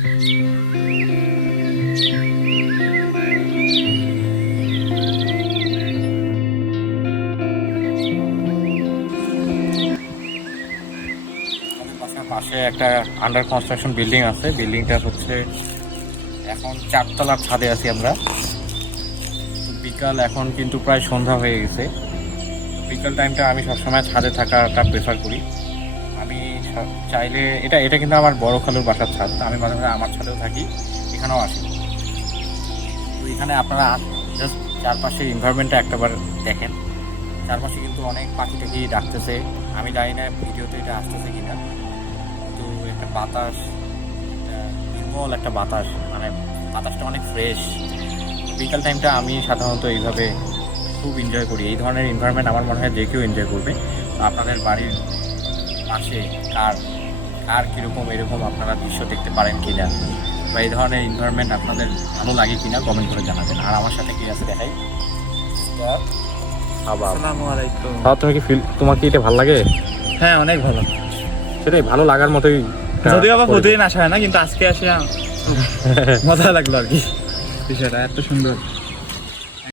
পাশে একটা under construction building আছে। বিল্ডিংটা হচ্ছে এখন 4 তলার ছাদে আছি আমরা। বিকাল এখন কিন্তু প্রায় সন্ধ্যা হয়ে গেছে। বিকাল টাইমটা আমি সবসময় ছাদে থাকাটা প্রেফার করি। আমি চাইলে এটা কিন্তু আমার বড় খালুর বাসার ছাদ, আমি মাঝে মাঝে আমার ছাদেও থাকি, এখানেও আসি। তো এখানে আপনারা জাস্ট চারপাশের এনভায়রনমেন্টটা একটাবার দেখেন। চারপাশে কিন্তু অনেক পাখি টাখি ডাকতেছে, আমি জানি না ভিডিওতে এটা আসতেছে কিনা। তো একটা বাতাস, নির্মল একটা বাতাস, মানে বাতাসটা অনেক ফ্রেশ। বিকাল টাইমটা আমি সাধারণত এইভাবে খুব এনজয় করি। এই ধরনের এনভায়রনমেন্ট আমার মনে হয় যে কেউ এনজয় করবে। আপনাদের বাড়ির পাশে কার কীরকম এরকম আপনারা দৃশ্য দেখতে পারেন কিনা, বা এই ধরনের এনভায়রনমেন্ট আপনাদের ভালো লাগে কিনা কমেন্ট করে জানাবেন। আর আমার সাথে কি আছে দেখাই। আসসালামু আলাইকুম। তুমি কি তোমার কি এটা ভালো লাগে? হ্যাঁ, অনেক ভালো। সেটাই, ভালো লাগার মতোই। যদিও আবার প্রতিদিন আসা হয় না, কিন্তু আজকে আসে মজা লাগলো আর কি, বিষয়টা এত সুন্দর।